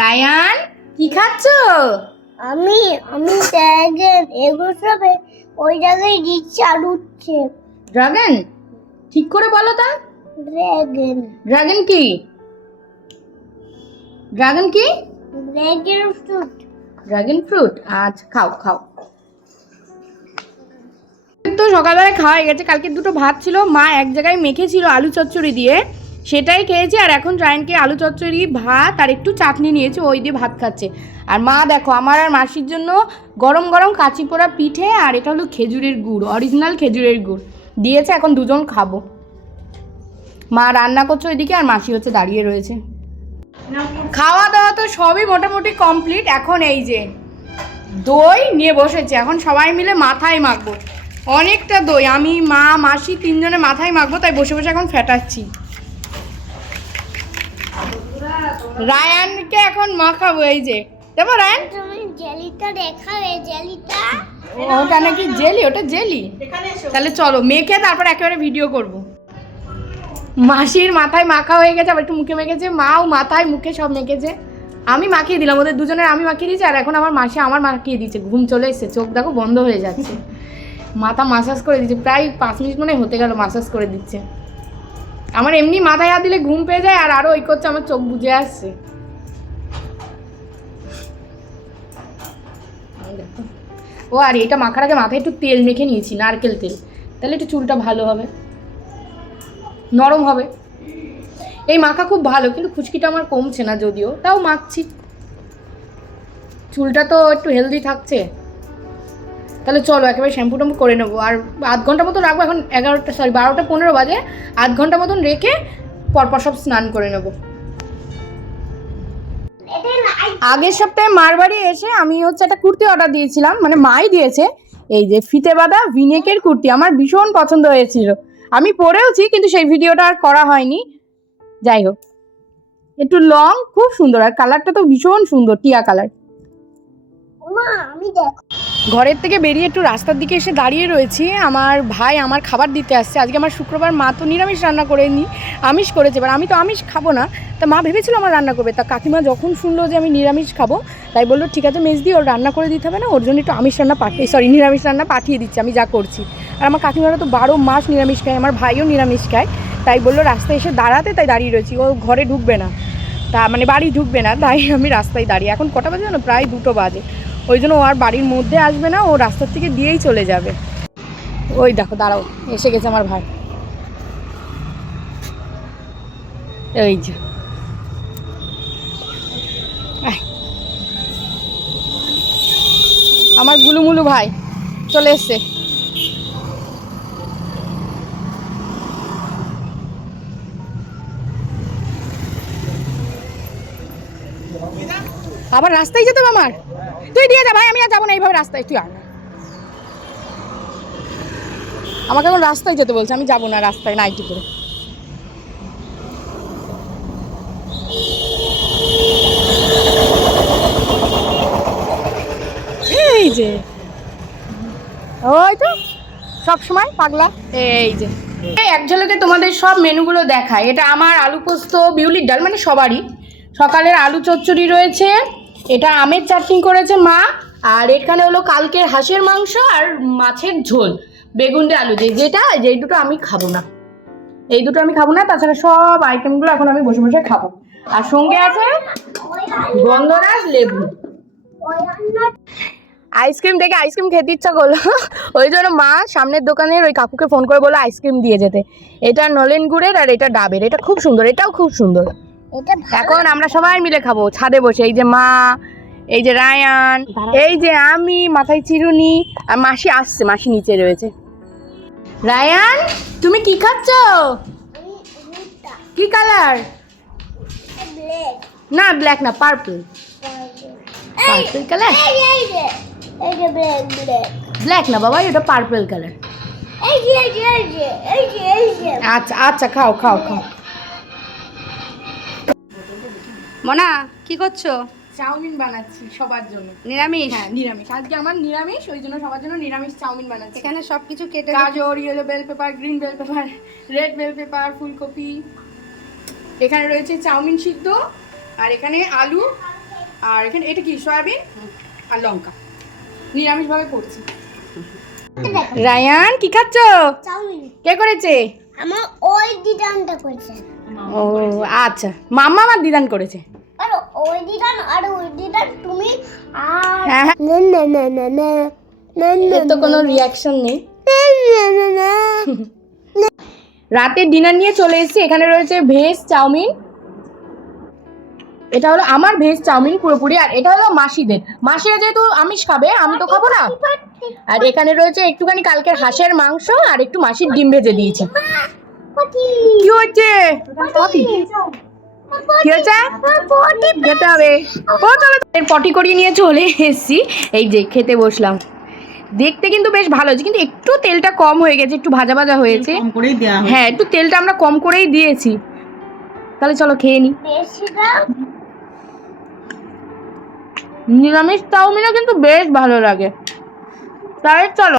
Ryan কি খাচ্ছ? আমি আমি ড্রাগন এগুলো সব ওই জায়গায় দিচ্ছে আর উঠছে। ড্রাগন ঠিক করে বলো তা। ড্রাগন ড্রাগন কি? ড্রাগন কি? Dragon fruit. Dragon fruit. আচ্ছা খাও খাও। তো সকালবেলায় খাওয়া হয়ে গেছে। কালকে দুটো ভাত ছিল, মা এক জায়গায় মেখেছিল আলু চচ্চড়ি দিয়ে, সেটাই খেয়েছি। আর এখন রায়ানকে আলু চচ্চড়ি ভাত আর একটু চাটনি নিয়েছে, ওই দিয়ে ভাত খাচ্ছে। আর মা দেখো আমার আর মাসির জন্য গরম গরম কাঁচি পোড়া পিঠে আর এটা হলো খেজুরের গুড়, অরিজিনাল খেজুরের গুড় দিয়েছে। এখন দুজন খাবো। মা রান্না করছে ওইদিকে আর মাসি হচ্ছে দাঁড়িয়ে রয়েছে। খাওয়া দাওয়া তো সবই মোটামুটি কমপ্লিট। এখন এই যে দই নিয়ে বসেছে, এখন সবাই মিলে মাথায় মাখবো। অনেকটা দই, আমি মা মাসি তিনজনে মাথায় মাখবো, তাই বসে বসে এখন ফেটাচ্ছি। রায়ানকে এখন মাখাবো। এই যে দেখো রায়ান, তুমি জেলিটা দেখাবে? জেলিটা ওটা নাকি জেলি? ওটা জেলি। তাহলে চলো মেখে তারপর একেবারে ভিডিও করব। মাসির মাথায় মাখা হয়ে গেছে, আবার একটু মুখে মেখেছে, মাও মাথায় মুখে সব মেখেছে। আমি মাখিয়ে দিলাম ওদের দুজনের, আমি মাখিয়ে দিয়েছি। আর এখন আমার মাসি আমার মাখিয়ে দিচ্ছে। ঘুম চলে এসেছে, চোখ দেখো বন্ধ হয়ে যাচ্ছে। মাথা মাসাজ করে দিচ্ছে, প্রায় 5 মিনিট মনে হতে গেল মাসাজ করে দিচ্ছে। আমার এমনি মাথায় হাত দিলে ঘুম পেয়ে যায়, আর আরও ওই করছে, আমার চোখ বুঝে আসছে। ও আর এটা মাখার আগে মাথায় একটু তেল মেখে নিয়েছি, নারকেল তেল, তাহলে একটু চুলটা ভালো হবে, নরম হবে। এই মাখা খুব ভালো, কিন্তু খুশকিটা আমার কমছে না যদিও, তাও মাখছি। চুলটা তো একটু হেলদি থাকছে। তাহলে চলো একেবারে শ্যাম্পু ট্যাম্পু করে নেবো। আর আধ ঘন্টা মতো রাখবো, এখন 12টা 15 বাজে। আধ ঘন্টা মতন রেখে পরপর সব স্নান করে নেবো। আগের সপ্তাহে মার বাড়ি এসে আমি হচ্ছে একটা কুর্তি অর্ডার দিয়েছিলাম, মানে মাই দিয়েছে। এই যে ফিতে বাঁধা ভিনেকের কুর্তি, আমার ভীষণ পছন্দ হয়েছিল। আমি পরেওছি, কিন্তু সেই ভিডিওটা আর করা হয়নি। যাই হোক, একটু লং, খুব সুন্দর। আর কালারটা তো ভীষণ সুন্দর, টিয়া কালার। মা আমি দেখো ঘরের থেকে বেরিয়ে একটু রাস্তার দিকে এসে দাঁড়িয়ে রয়েছি। আমার ভাই আমার খাবার দিতে আসছে। আজকে আমার শুক্রবার, মা তো নিরামিষ রান্না করেনি, আমিষ করেছে। এবার আমি তো আমিষ খাবো না, তা মা ভেবেছিল আমার রান্না করবে। তা কাকিমা যখন শুনলো যে আমি নিরামিষ খাবো, তাই বললো ঠিক আছে মেজদি, ওর রান্না করে দিতে হবে না, ওর জন্য একটু নিরামিষ রান্না পাঠিয়ে দিচ্ছি, আমি যা করছি। আর আমার কাকিমারা তো 12 মাস নিরামিষ খায়, আমার ভাইও নিরামিষ খায়। তাই বললো রাস্তায় এসে দাঁড়াতে, তাই দাঁড়িয়ে রয়েছি। ও ঘরে ঢুকবে না, তা মানে বাড়ি ঢুকবে না, তাই আমি রাস্তায় দাঁড়িয়ে। এখন কটা বাজে জানো? প্রায় 2টো বাজে। ওই জন্য ও আর বাড়ির মধ্যে আসবে না, ও রাস্তার থেকে দিয়েই চলে যাবে। ওই দেখো দাঁড়াও, এসে গেছে আমার ভাই। ওই যে আমার গুলুমুলু ভাই চলে এসছে। আবার রাস্তায় যেতে হবে আমার? তুই দিয়ে যা ভাই, আমি আর যাবো না এইভাবে রাস্তায়। তুই আর আমাকে এখন রাস্তায় যেতে বলছে, আমি যাবো না রাস্তায় নাইটি করে। এই যে ওই তো সব সময় পাগলা। এই যে এক ঝলকে তোমাদের সব মেনুগুলো দেখায়। এটা আমার আলু পোস্ত বিউলির ডাল, মানে সবারই। সকালের আলু চচ্চড়ি রয়েছে, এটা আমের চাটনি করেছে মা। আর এখানে হলো কালকের হাঁসের মাংস আর মাছের ঝোল বেগুন দিয়ে আলু দিয়ে, যেই দুটো আমি খাবো না। এই দুটো আমি খাবো না, তাছাড়া সব আইটেমগুলো এখন আমি বসে বসে খাবো। আর সঙ্গে আছে গন্ধরাজ লেবু। আইসক্রিম দেখে আইসক্রিম খেতে ইচ্ছা করলো, ওই জন্য মা সামনের দোকানের ওই কাকুকে ফোন করে বললো আইসক্রিম দিয়ে যেতে। এটা নলেন গুড়ের আর এটা ডাবের, এটা খুব সুন্দর, এটাও খুব সুন্দর। এখন আমরা সবাই মিলে খাবো ছাদে বসে। এই যে মা, এই যে রায়ান, এই যে আমি, মাথায় চিরুনি, আর মাসি আসছে, মাসি নিচে রয়েছে। রায়ান তুমি কি খাচ্ছ? কি কালার? না ব্ল্যাক না, পার্পল। Purple colour? ব্ল্যাক না বাবা, এটা পার্পল কালার। আচ্ছা আচ্ছা খাও খাও খাও। মনা কি করছো? চাউমিন বানাচ্ছি সবার জন্য। নিরামিষ? হ্যাঁ নিরামিষ, আজকে আমার নিরামিষ, ওই জন্য সবার জন্য নিরামিষ চাউমিন বানাচ্ছি। এখানে সবকিছু কেটে গাজর, yellow bell pepper, green bell pepper, red bell pepper, ফুলকপি। এখানে রয়েছে চাউমিন সিদ্ধ, আর এখানে আলু আর এখানে এটা কি সয়াবিন আর লঙ্কা, নিরামিষভাবে করছি। রায়ান কি খাচ্ছ? চাউমিন কে করেছে? আমার ওই ডিজাইনটা করেছে। ও আচ্ছা, মাম্মা আমার দিদান করেছে। আর ওই ডিজাইন আর ওই ডিজাইন তুমি আর হ্যাঁ হ্যাঁ, না না না না না না না এর তো কোনো রিয়াকশন নেই। না না রাতের ডিনার নিয়ে চলে এসেছি। এখানে রয়েছে ভেজ চাউমিন, এটা হলো আমার ভেজ চাউমিন পুরোপুরি, আর এটা হলো মাসিদের। মাসিরা যেহেতু আমিষ খাবে, আমি তো খাবো না। আর এখানে রয়েছে একটুখানি কালকের হাঁসের মাংস আর একটু মাসির ডিম ভেজে দিয়েছি। কি হচ্ছে? কি হচ্ছে? যেতে হবে। ও চলো, পটি করিয়ে নিয়ে চলে এসেছি। এই যে খেতে বসলাম। দেখতে কিন্তু বেশ ভালো হয়েছে, কিন্তু একটু তেলটা কম হয়ে গেছে, একটু ভাজা ভাজা হয়েছে। কম করেই দেয়া হয়। হ্যাঁ, একটু তেলটা আমরা কম করেই দিয়েছি। তাহলে চলো খেয়ে নি। বেশিটা নিরামিষ চাউমিনও কিন্তু বেশ ভালো লাগে। তাহলে চলো।